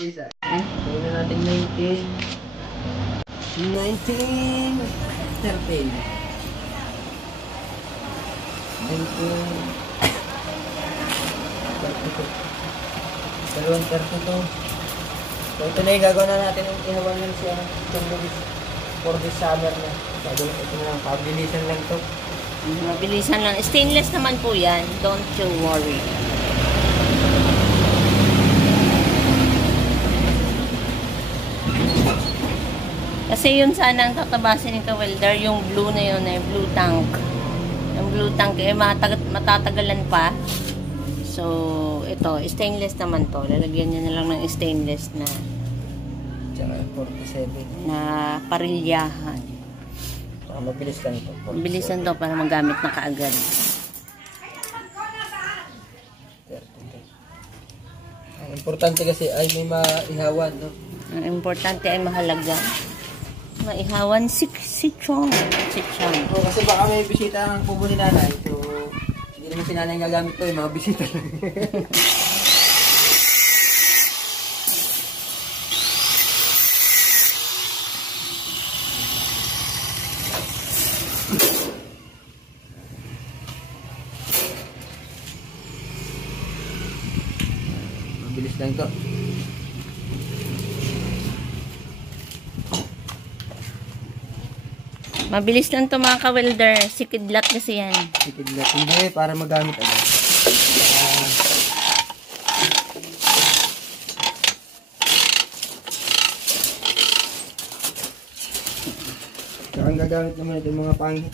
Isa. Gawin na natin 1913. 32. So ito na yung gagawin na natin yung ihawan lang siya for this summer na. Gagawin ito na lang, pabilisan lang ito. Mabilisan lang. Stainless naman po yan. Don't you worry. Kasi yun sana ang tatabasin ni Ka-Welder, yung blue na yun, blue tank. Yung blue tank, matatagalan pa. So, ito, stainless naman to. Lalagyan nyo na lang ng stainless na Tsaka 47. na parilyahan. Mabilis lang ito. Mabilisan to para magamit na kaagad. 32. Ang importante kasi ay may maihawan, no? Ang importante ay mahalaga. Maihawan si Chong. Oh, kasi baka may bisita ang kubo ni nanay. So, hindi naman si nanay gagamit to, mga bisita lang. Mabilis lang to. Mabilis lang to mga Ka-Welder. Sikidlat kasi yan. Sikidlat. Hindi, para magamit agad. Saka ang gagamit naman ito yung mga pangit.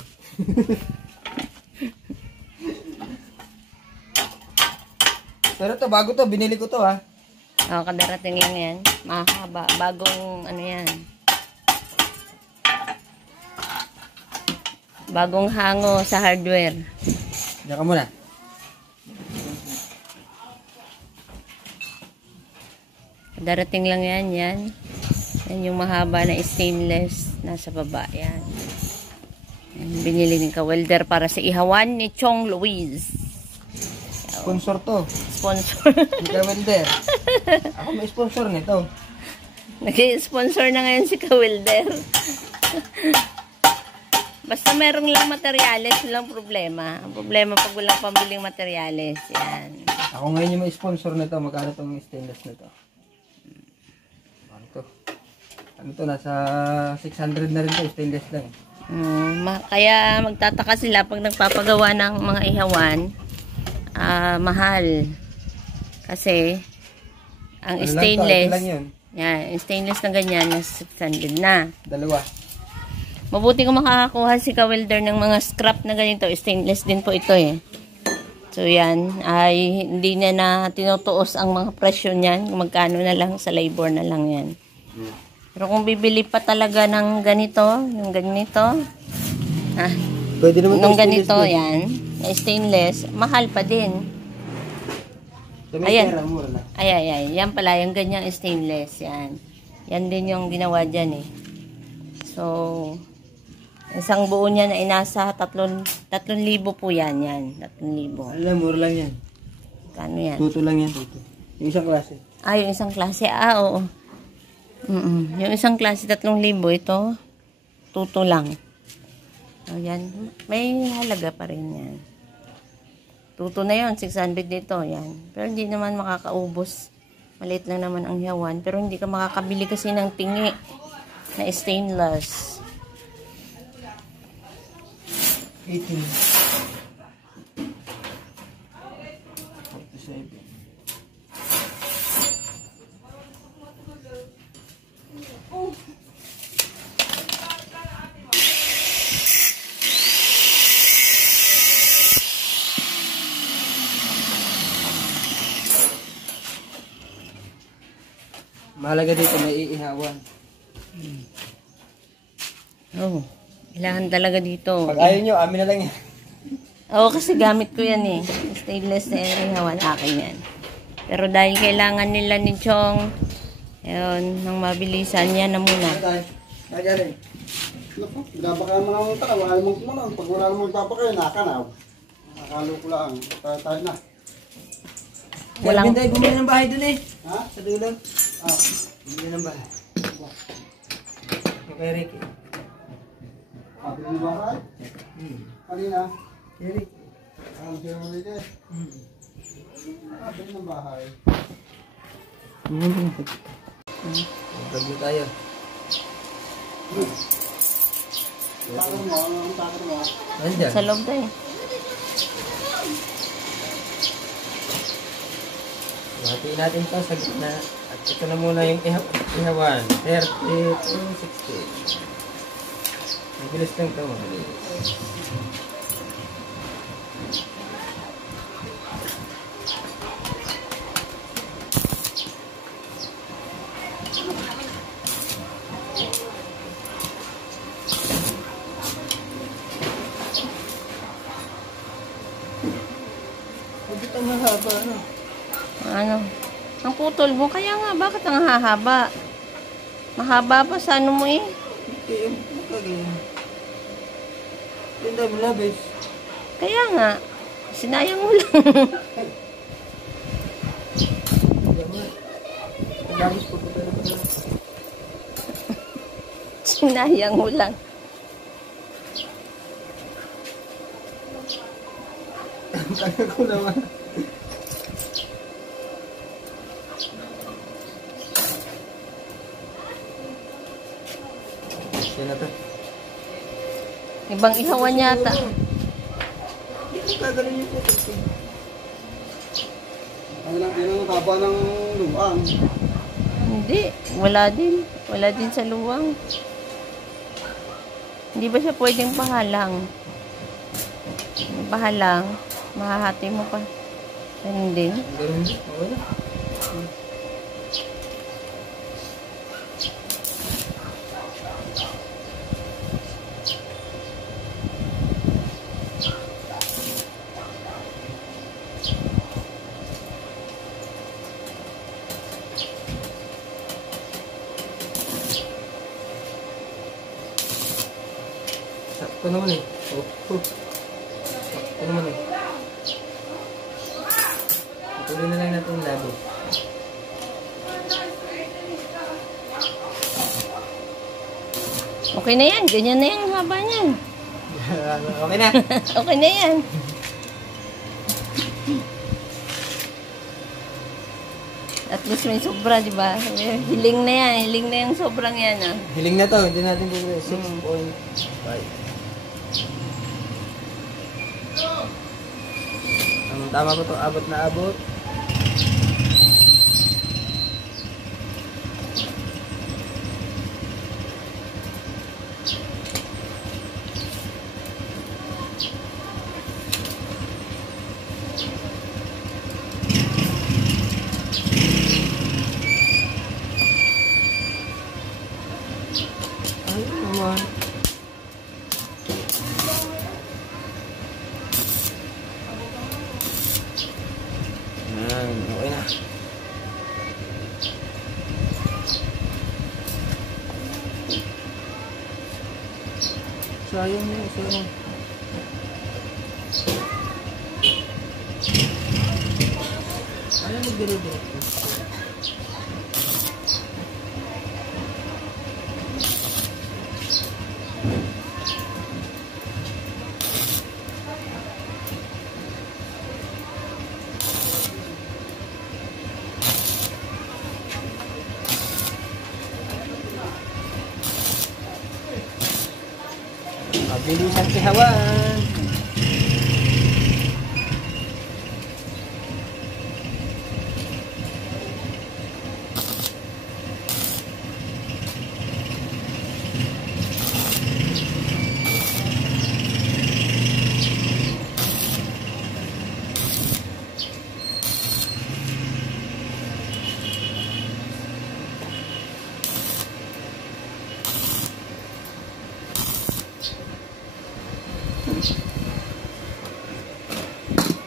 Pero to, bago to. Binili ko to, ha. O, kadarating lang yan. Mahaba. Bagong ano yan. Bagong hango sa hardware. Diyan ka muna. Darating lang yan, yan. Yan yung mahaba na stainless. Nasa baba, yan. Yan, binili ng Ka-Welder para sa ihawan ni Chong Luis. Sponsor to. Sponsor. Si Ka-Welder. Ako may sponsor nito. Nag-sponsor na ngayon si Ka-Welder. Basta merong lang materyales, walang problema. Ang problema pag walang pambiling materyales. Yan. Ako ngayon yung may sponsor nito. Magkano itong stainless nito? Ano to? Ano to? Nasa 600 na rin to. Stainless lang. Kaya magtataka sila pag nagpapagawa ng mga ihawan. Mahal. Kasi ang ano stainless. Lang yun? Yan, stainless na ganyan, nasa 600 na. Dalawa. Mabuti kung makakakuha si Ka-Welder ng mga scrap na ganito. Stainless din po ito eh. So yan, ay hindi na tinutuos ang mga presyo niyan. Magkano na lang, sa labor na lang yan. Pero kung bibili pa talaga ng ganito, yung ganito, pwede naman nung ganito yan, na stainless, mahal pa din. So, may ayan. pera, mura na. Ay. Yan pala, yung ganyang stainless. Yan. Yan din yung ginawa dyan eh. So, isang buo niya na inasa 3,000 po yan. 3,000. Alam, mura lang yan. Kano yan? Tuto lang yan, tuto. Yung isang klase. Yung isang klase. Oo. Yung isang klase 3,000. Ito, tuto lang. Yan. May halaga pa rin yan. Tuto na yun, 600 dito. Yan. Pero hindi naman makakaubos. Maliit lang naman ang yawan. Pero hindi ka makakabili kasi ng tingi na stainless. 18. 47. Mahalaga dito may iihawan. Kailangan talaga dito. Pag ayaw nyo, amin na lang yan. Oo, kasi gamit ko yan eh. Stainless na ihawan, akin yan. Pero dahil kailangan nila ni Chong, ayun, nang mabilisan yan na muna. Kaya rin. Naku, pinapakain mo naman ito. Wala namang kumalang. Pag wala namang papakain, nakanaw. Nakalo ko lang. Tayo na. Walang... Bumili ng bahay dun eh. Ha? Sa dulo. Ah, Hindi na ba? Yung kay Ricky. pabili ng bahay. Kanina. Kay Ricky. Ang sila mo dito. Pabili ng bahay. Taglo tayo. Takot mo, ang takot mo. Nandiyan. Sa loob tayo. Hatiin natin ito sa gitna. At ito na muna yung ihawan. 30 to 60. Mabilis lang ito. Mabilis. Bakit ang mahaba, ano? Ano? Ang putol mo. Kaya nga, bakit ang hahaba? Mahaba pa sa ano mo eh. Hindi, yung kagaya. Hindi mo labis. Kaya nga. Sinayang mo lang. Labis po po talaga. Sinayang mo lang. Kaya ko naman. Yan na to. Ibang ihawan yata. Hindi ko kagalan yung puto. Yan ang taba ng luang. Hindi. Wala din. Wala din sa luwang. Hindi ba siya pwedeng pahalang? Pahalang. Mahahati mo pa. Ganun din. Ganun din. Wala. Sakto naman eh. Sakto naman eh. Tuloy na lang natin yung labo. Okay na yan. Ganyan na yung haba niyan. Okay na. Okay na yan. At least may sobra, di ba? Hiling na yan. Hiling na yung sobrang yan, ah. Hiling na to. Hindi natin bubuli. 6.5. Ang tama ko to. Abot na abot. Ay, naman. Yan, okay na. Sayang yun, sayang. Ayaw mag-dire-diretso. Mabilisan si Hawan.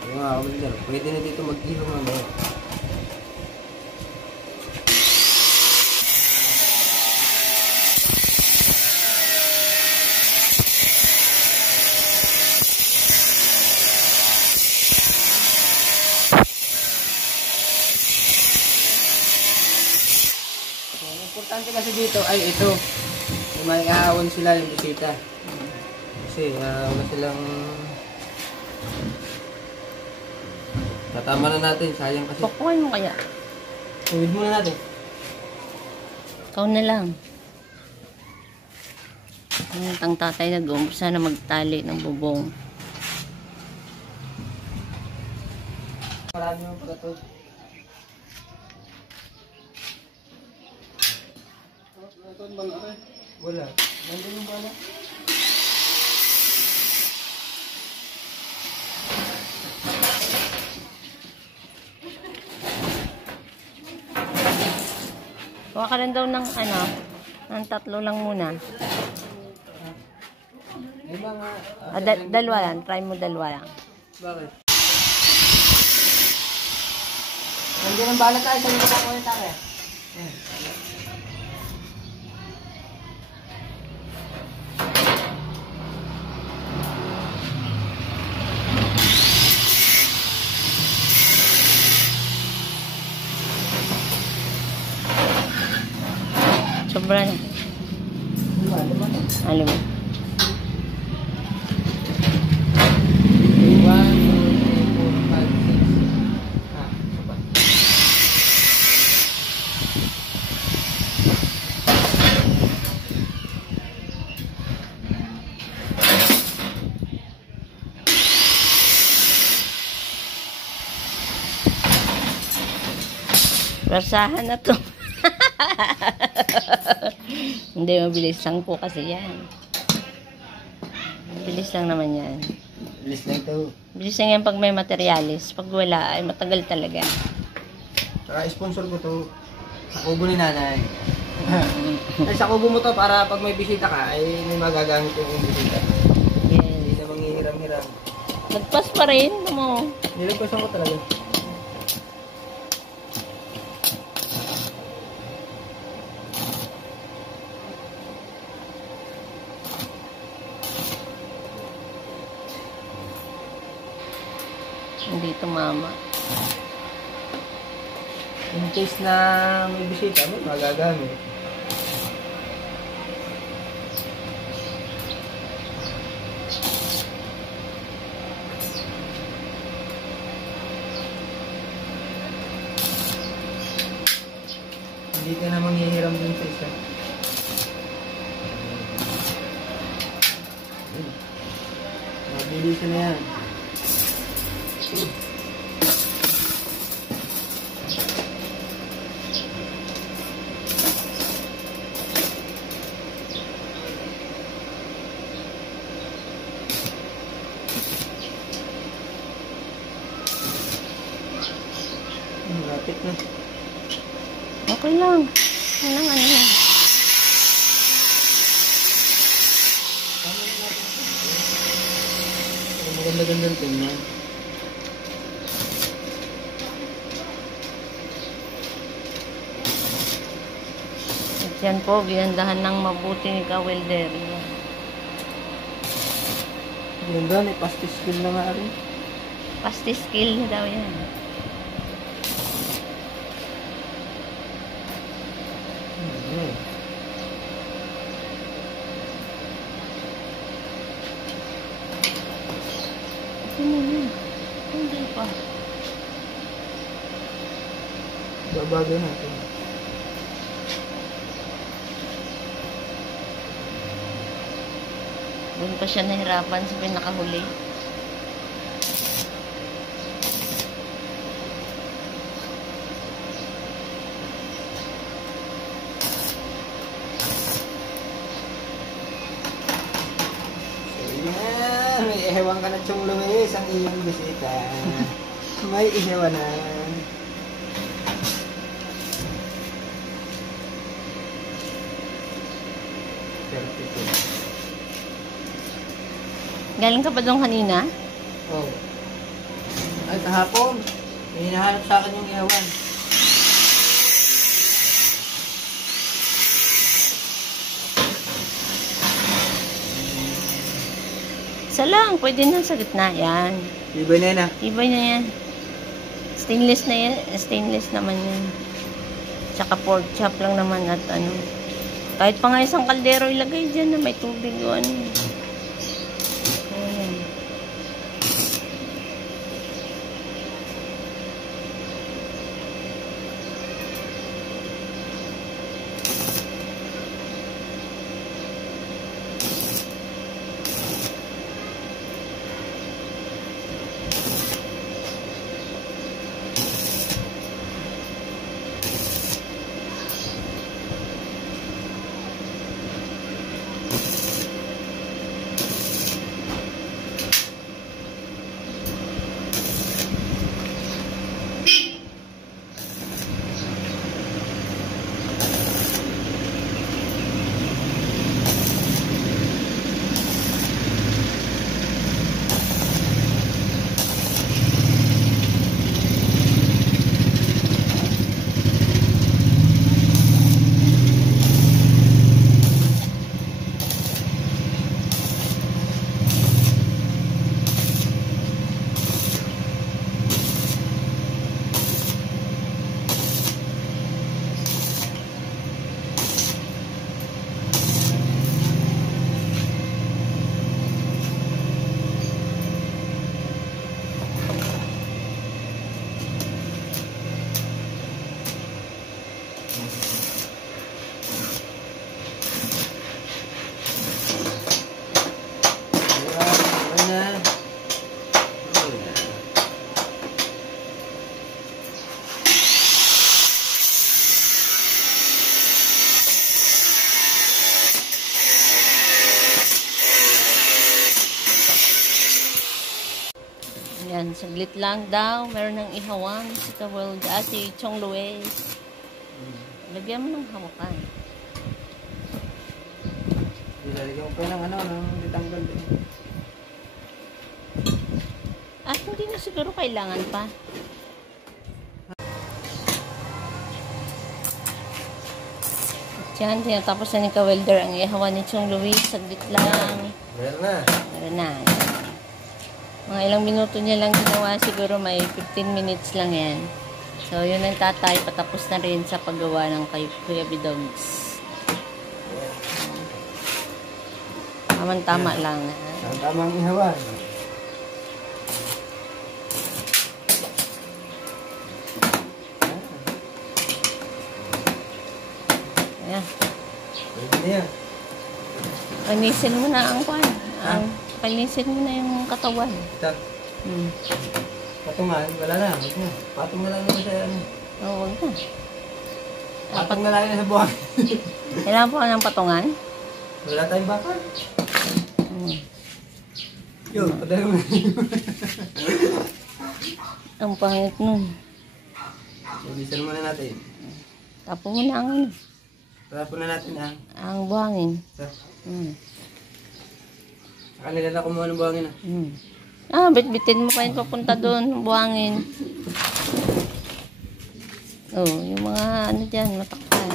Yung mga kapatid, pwede na dito mag-ihaw mamaya. importante kasi dito ay ito. May ahawon sila yung bisita. Kasi wala silang... Tatama na natin, sayang kasi. Pakuhan mo kaya. Tuwid muna natin. Ikaw na lang. Ang tatay nag-uumpisa na magtali ng bubong. Marami mo pala ito. Wala. Nandun yung bala. Kuha ka lang daw ng ano, ng 3 lang muna. May mga... Dalawa lang, try mo 2 lang. Bakit? Nandiyan ang bala tayo sa likod ako yung tayo. Sobra na. Alam mo. 1, 2, 3, 4, 5, 6. Rasahan na to. Hindi, mabilis lang po kasi yan. Bilis lang naman yan. Bilis lang ito. Bilis lang yan pag may materialis. Pag wala, ay matagal talaga. Saka sponsor ko to. Sa kubo ni nanay. Ay, sa kubo mo to para pag may bisita ka, ay may magagamit yung bisita. Hindi Yes. na manghihiram-hiram. Nagpas pa rin mo. Nilagpasan ko talaga. Hindi tumama. In case na may bisita, may magagamit. Hindi ka na manghihiram dun sa isa. Mabilis na yan. Lapit na. Okay lang. Ano yan? Maganda-gandang tingnan. At yan po, ginandahan ng mabuti ni Ka-Welder. Ganda, may pastis skill na nga rin. Pasti skill daw yan. Hindi pa. Babagay natin. Doon pa siya nahirapan sa pinakahuli. May ihewan ka na tsong lumilis ang iyong bisita. May ihewanan. Galing ka pa doon kanina? Oh. Ay, kahapon. May hinahanap sa akin yung ihewan. Isa lang, pwede na sa gitna. Yan. Ibay na yun ah. Ibay na yan. Stainless na yan. Stainless naman yan. Tsaka pork chop lang naman at ano. Kahit pa nga isang kaldero ilagay dyan na may tubig o ano. Ayan. Yan, saglit lang daw. Meron ng ihawan si Kawel, si Chong Luis. Lagyan mo ng hawakan. Nilalagyan ko ng ano, ng ditanggal din. Ah, hindi na siguro kailangan pa. Yan, tinatapos na ni Kawelder ang ihawan ni Chong Luis. Saglit lang. Meron na. Meron na. Mga ilang minuto niya lang ginawa. Siguro may 15 minutes lang yan. So, yun ang tatay. Patapos na rin sa paggawa ng Kuya Bidogs. Tama-tama lang. Tamang ihawan. Ayan. Pwede na yan. Panisin mo na ang kwan. Panisin mo na yung katawan. Tak. Patungan, wala na. Wag na. Patong na lang naman sa ano. Oo, wag na. Patong na lang na sa buwan. Kailangan po ng patungan? Wala tayong bakal. Yun, padala mo. Ang pangit nun. Ibisan muna natin. Tapo mo na ang ano. Tapon na natin Ang buhangin. Sa Mm. kanila na kumuha ng buhangin Bitbitin mo pa yun papunta doon, buhangin. Oh, yung mga ano dyan, matakpan.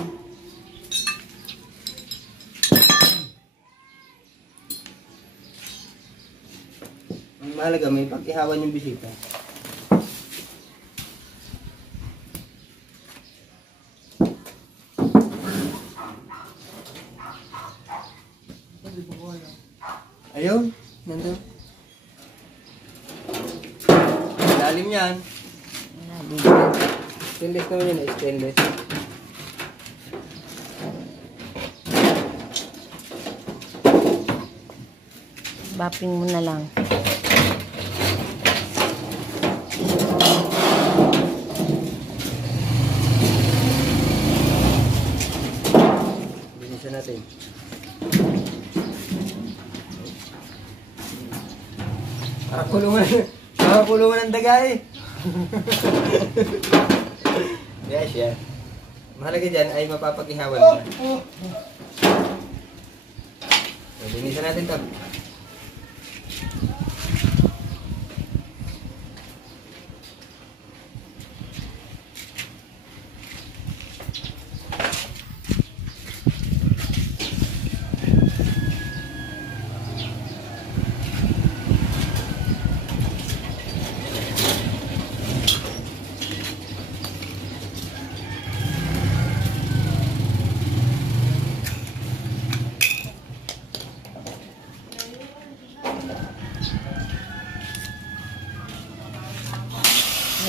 Ang mahalaga, may pag-ihawan yung bisita. Ayun, nandun. Lalim yan. Stainless naman yun, stainless. Bapping mo na lang. Binisan natin. Para kulungan ng daga eh. Yes, yan. Mahalaga dyan ay mapapag-ihawan na. So, binisan natin ito.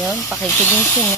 Yun, pakikilinsin na.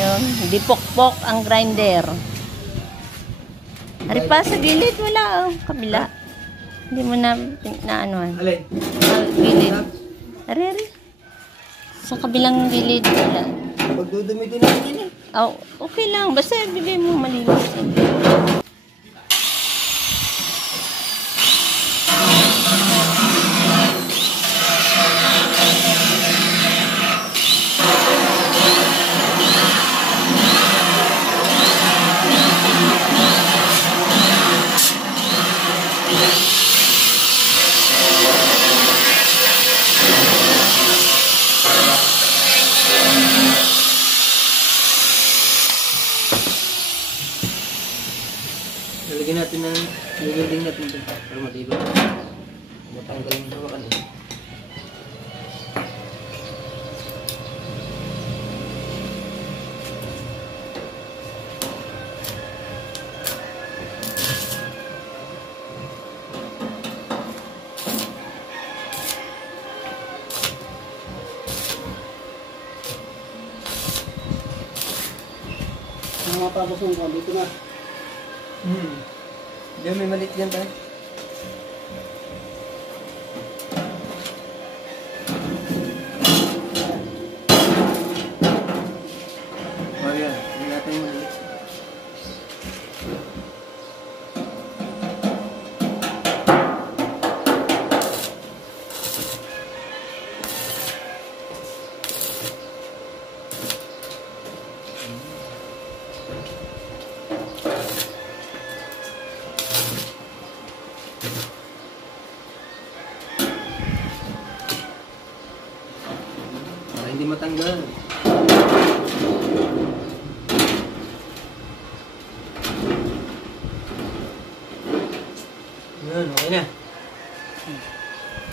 Yun, dipokpok ang grinder. Ari pa sa gilid, wala oh, kabila. Hindi mo na naanuan. Alin? Gilid. Ari. Sa kabilang gilid, wala. Pagdudumi din natin eh. Oh, okay lang. Basta bigay mo malinis. Lalagyan natin ng nilagyan natin ito para matibay. Matanggal yung hawakan eh. Matapos ng kwan, dito na. Diyan may maliit dyan tayo. O yan, hindi natin yung maliit. Para hindi matanggal. Yun, okay na.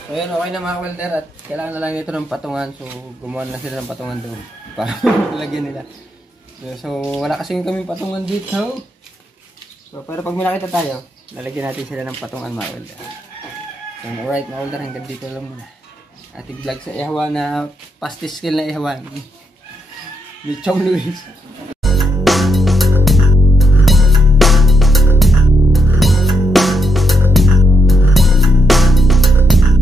So yun, okay na mga welder at kailangan na lang ito ng patungan. So gumawa na sila ng patungan doon para lagyan nila. So wala kasi kami patungan dito. So pero pag may nakita tayo, lalagyan natin sila ng patungan mga welder. So alright mga welder, hanggang dito lang muna. Ating vlog sa ihawan na pastis skill na ihawan. Ni Chong Luis.